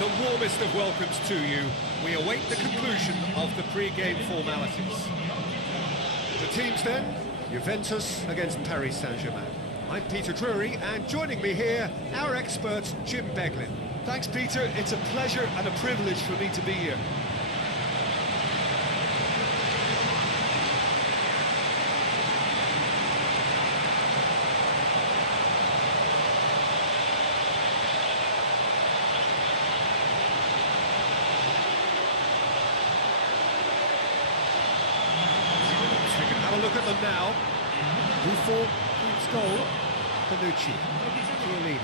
The warmest of welcomes to you. We await the conclusion of the pre-game formalities. The teams then, Juventus against Paris Saint-Germain. I'm Peter Drury, and joining me here, our expert, Jim Beglin. Thanks, Peter. It's a pleasure and a privilege for me to be here. Have a look at them now. Buffon keeps goal. Bonucci, Chiellini,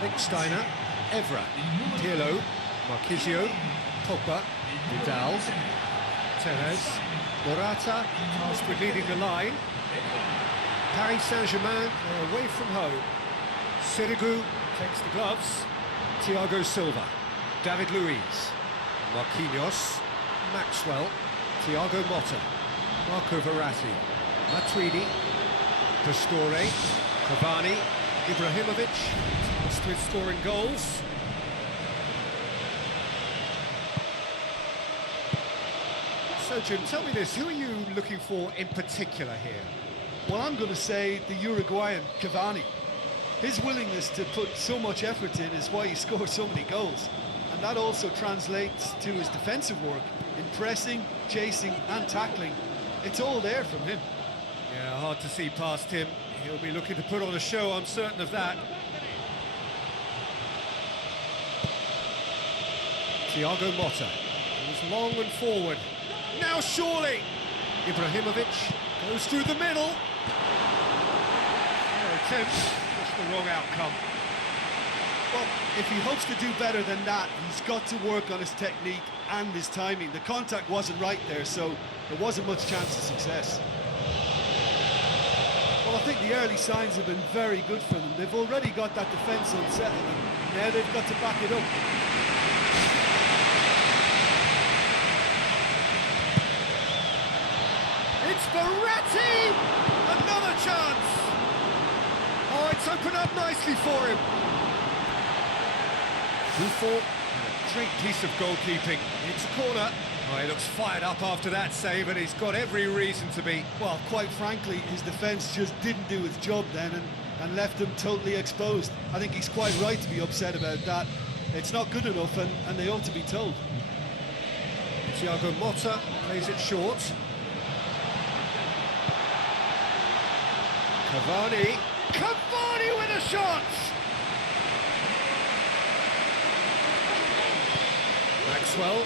Lichtsteiner, Evra, Pirlo, Marquisio, Pogba, Vidal, Tevez, Morata, Alsford leading the line. Paris Saint-Germain are away from home. Sirigu takes the gloves. Thiago Silva, David Luiz, Marquinhos, Maxwell, Thiago Motta, Marco Verratti, Matuidi, Pastore, Cavani, Ibrahimovic, tasked with scoring goals. So Jim, tell me this, who are you looking for in particular here? Well, I'm going to say the Uruguayan, Cavani. His willingness to put so much effort in is why he scores so many goals. And that also translates to his defensive work in pressing, chasing and tackling. It's all there from him. Yeah, hard to see past him. He'll be looking to put on a show, I'm certain of that. Thiago Motta goes long and forward. Now surely! Ibrahimovic goes through the middle. Fair attempt, just the wrong outcome. Well, if he hopes to do better than that, he's got to work on his technique and his timing. The contact wasn't right there, so there wasn't much chance of success. Well, I think the early signs have been very good for them. They've already got that defence unsettled, and now they've got to back it up. It's Verratti! Another chance! Oh, it's opened up nicely for him. Buffon, a great piece of goalkeeping. It's a corner. Oh, he looks fired up after that save, and he's got every reason to be. Well, quite frankly, his defence just didn't do its job then and left him totally exposed. I think he's quite right to be upset about that. It's not good enough, and they ought to be told. Thiago Motta plays it short. Cavani with a shot! Maxwell.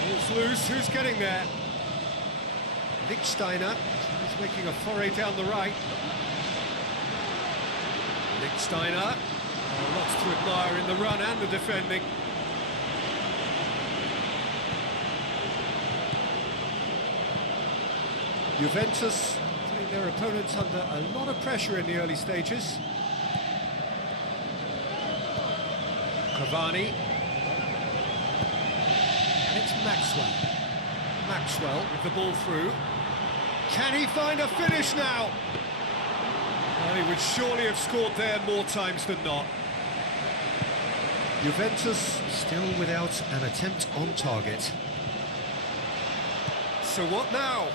Ball's loose, who's getting there? Lichtsteiner, he's making a foray down the right. Lichtsteiner, lots to admire in the run and the defending. Juventus putting their opponents under a lot of pressure in the early stages. Cavani. And it's Maxwell. Maxwell with the ball through. Can he find a finish now? Well, he would surely have scored there more times than not. Juventus still without an attempt on target. So what now?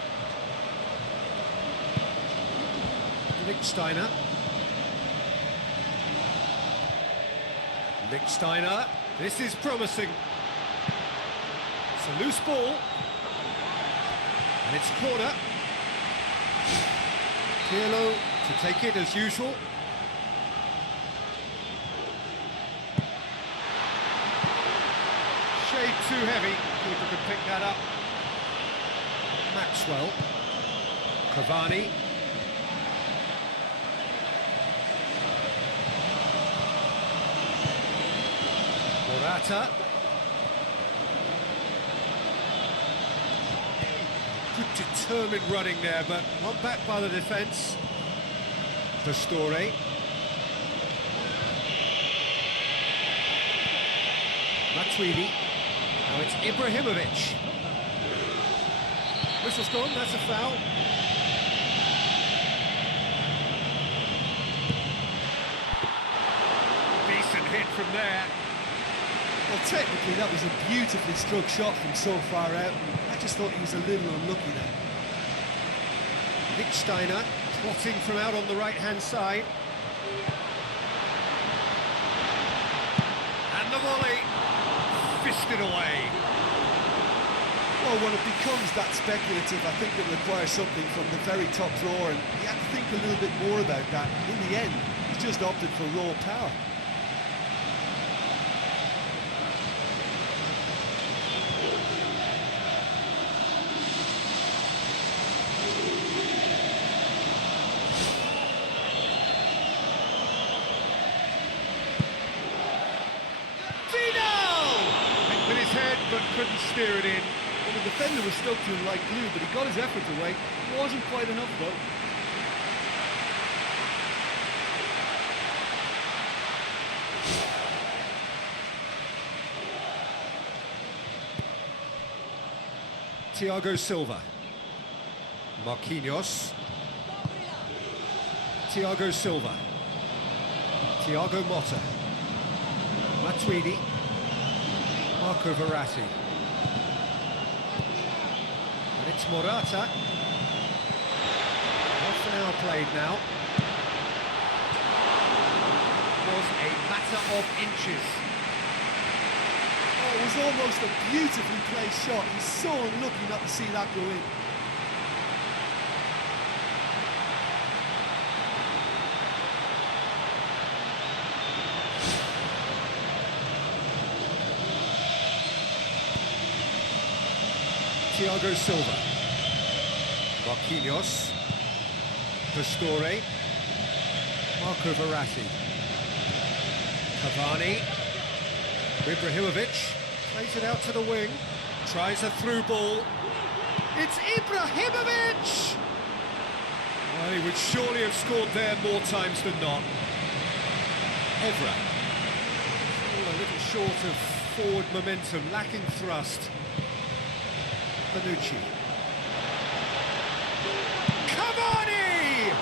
Lichtsteiner. Lichtsteiner. This is promising. It's a loose ball. And it's corner. Pirlo to take it as usual. Shade too heavy. Keeper could pick that up. Maxwell. Cavani. Morata. Good determined running there, but not back by the defence. Pastore. Matuidi. Now it's Ibrahimovic. Whistle's gone, that's a foul. Decent hit from there. Well, technically, that was a beautifully struck shot from so far out. I just thought he was a little unlucky there. Lichtsteiner plotting from out on the right-hand side. And the volley, fisted away. Well, when it becomes that speculative, I think it requires something from the very top drawer, and he had to think a little bit more about that. In the end, he's just opted for raw power. With his head, but couldn't steer it in. Well, the defender was stuck to him like glue, but he got his effort away. It wasn't quite enough, though. Thiago Silva. Marquinhos. Thiago Silva. Thiago Motta. Matuidi. Marco Verratti. And it's Morata. Half an hour played now. It was a matter of inches. Oh, it was almost a beautifully placed shot. He's so unlucky not to see that go in. Thiago Silva. Marquinhos. Pastore. Marco Verratti. Cavani. Ibrahimovic plays it out to the wing. Tries a through ball. It's Ibrahimovic! Well, he would surely have scored there more times than not. Evra. Oh, a little short of forward momentum, lacking thrust. Bonucci. Cavani!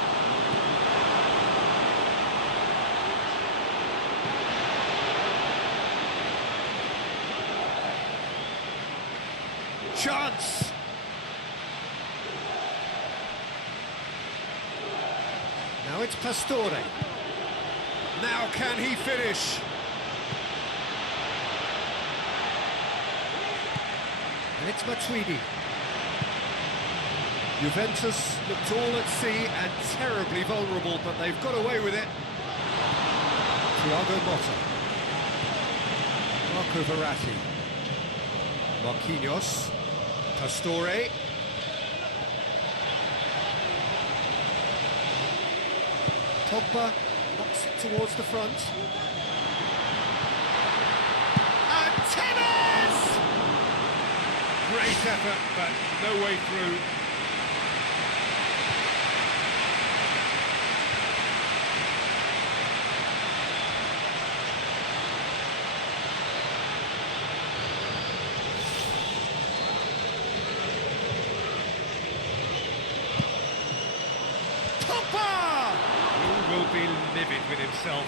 Chance! Now it's Pastore. Now can he finish? And it's Matuidi. Juventus looked all at sea and terribly vulnerable, but they've got away with it. Thiago Motta. Marco Verratti. Marquinhos. Pastore. Pogba knocks it towards the front. And Tevez! Great effort, but no way through. Pogba! He will be livid with himself.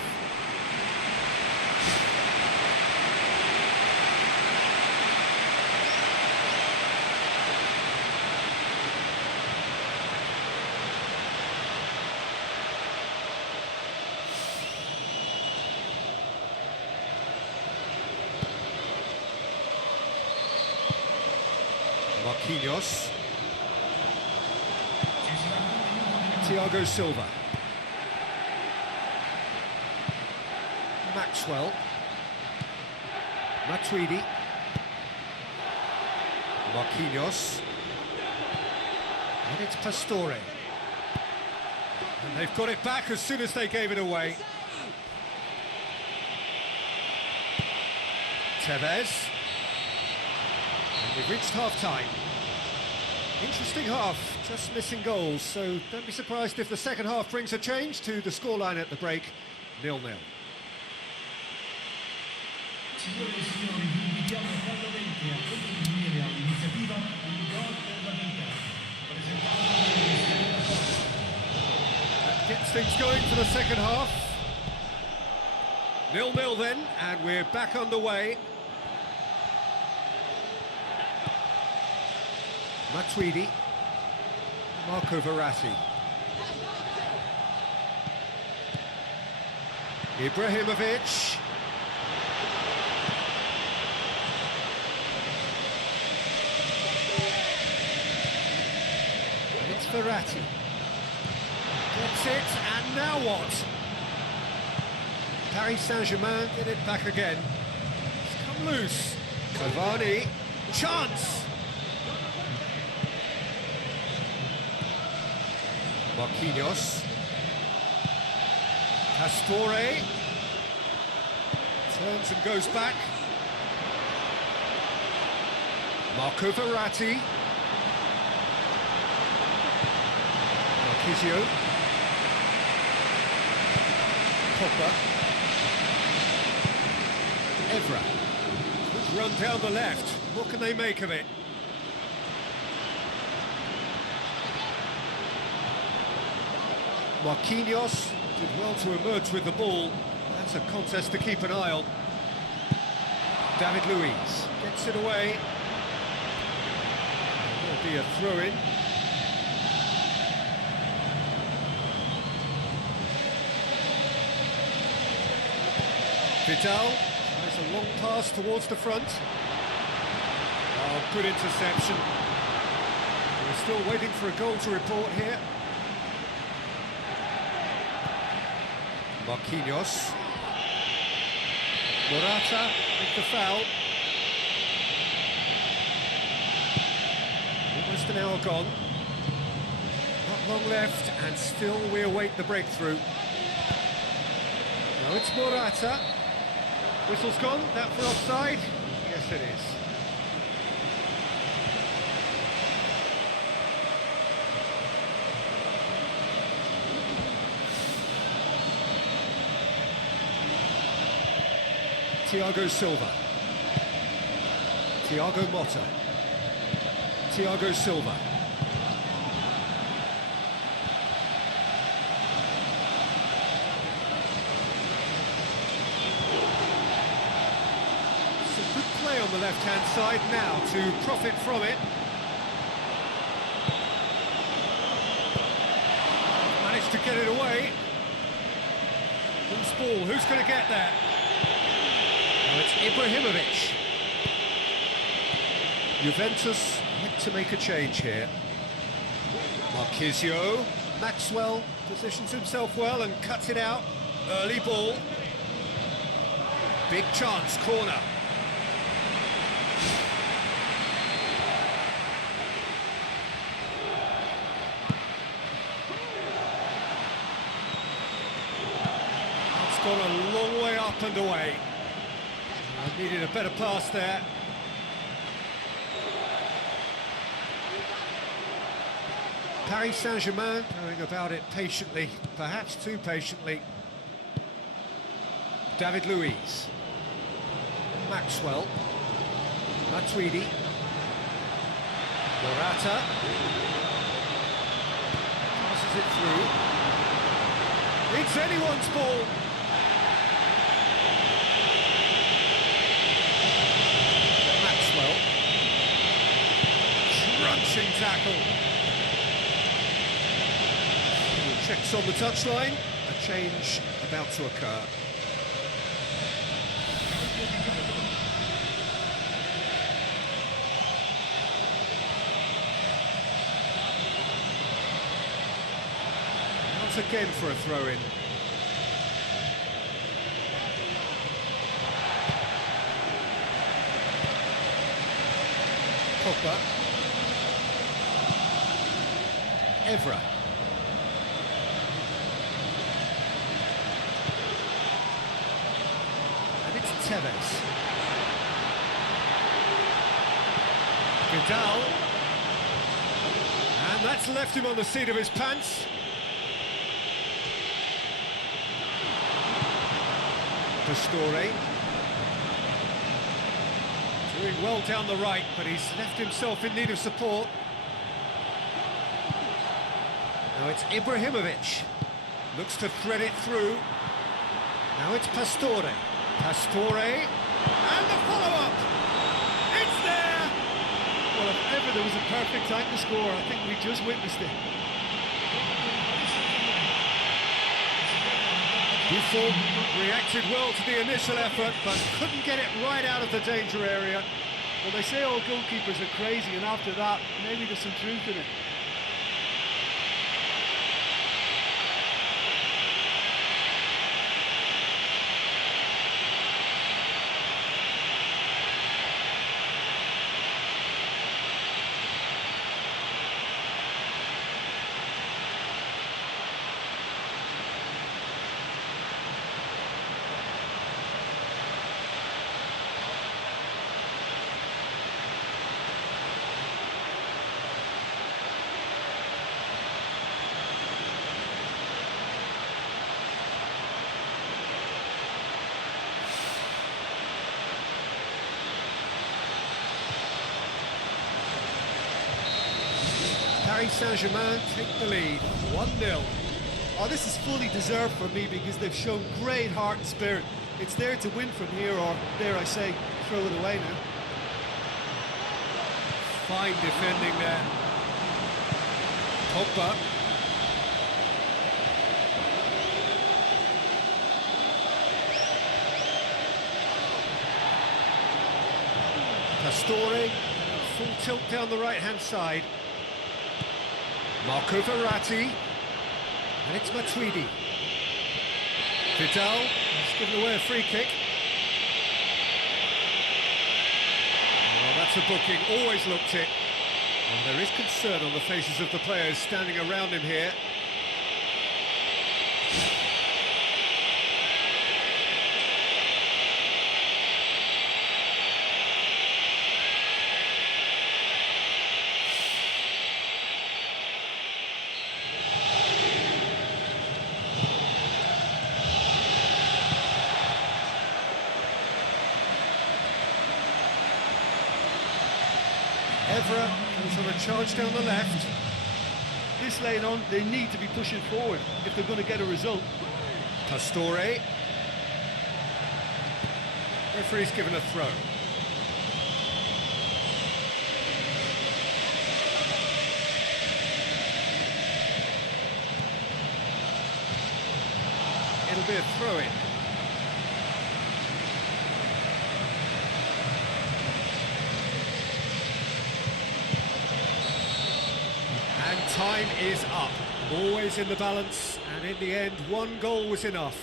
Marquinhos. Thiago Silva. Maxwell. Matuidi. Marquinhos. And it's Pastore. And they've got it back as soon as they gave it away. Tevez. And we've reached half-time. Interesting half, just missing goals, so don't be surprised if the second half brings a change to the scoreline at the break, 0-0. Signore e signori, vi invitiamo caldamente a contribuire all'iniziativa Un Gol per la Vita, presentata That gets things going for the second half. 0-0 then, and we're back underway. Matuidi. Marco Verratti. Ibrahimovic. And it's Verratti. Gets it, and now what? Paris Saint-Germain get it back again. It's come loose. Cavani. Chance! Marquinhos. Pastore. Turns and goes back. Marco Verratti. Marquisio. Pogba. Evra. Good run down the left. What can they make of it? Marquinhos did well to emerge with the ball. That's a contest to keep an eye on. David Luiz gets it away. There'll be a throw-in. Vidal tries a long pass towards the front. Oh, good interception. We're still waiting for a goal to report here. Marquinhos. Morata with the foul. Almost an hour gone. Not long left, and still we await the breakthrough. Now it's Morata. Whistle's gone, that for offside? Yes, it is. Thiago Silva. Thiago Motta. Thiago Silva. Some good play on the left-hand side now to profit from it. Managed to get it away. Who's ball? Who's going to get that? Now it's Ibrahimovic. Juventus need to make a change here. Marquisio. Maxwell positions himself well and cuts it out. Early ball. Big chance, corner. It's gone a long way up and away. I needed a better pass there. Paris Saint-Germain going about it patiently, perhaps too patiently. David Luiz. Maxwell. Matuidi. Morata. Passes it through. It's anyone's ball. Maxwell. Crunching tackle. Checks on the touchline. A change about to occur. Once again for a throw-in. Pogba. Evra. Tevez. Vidal. And that's left him on the seat of his pants. Pastore. Doing well down the right, but he's left himself in need of support. Now it's Ibrahimovic. Looks to thread it through. Now it's Pastore. Pastore, and the follow-up! It's there! Well, of never there was a perfect time to score. I think we just witnessed it. Buffon reacted well to the initial effort, but couldn't get it right out of the danger area. Well, they say all goalkeepers are crazy, and after that, maybe there's some truth in it. Paris Saint-Germain take the lead, 1-0. Oh, this is fully deserved for me because they've shown great heart and spirit. It's there to win from here, or dare I say, throw it away now. Fine defending there. Pogba. Pastore, full tilt down the right-hand side. Marco Verratti, and it's Matuidi. Vidal has given away a free kick. Oh, that's a booking, always looked it. Well, there is concern on the faces of the players standing around him here. Evra goes on a charge down the left. This late on, they need to be pushing forward if they're going to get a result. Pastore. Referee's given a throw. It'll be a throw-in. And time is up. Always in the balance, and in the end, one goal was enough.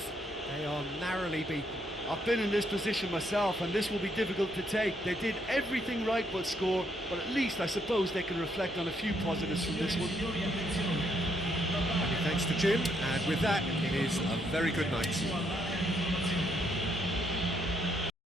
They are narrowly beaten. I've been in this position myself, and this will be difficult to take. They did everything right but score, but at least I suppose they can reflect on a few positives from this one. Many thanks to Jim, and with that, it is a very good night.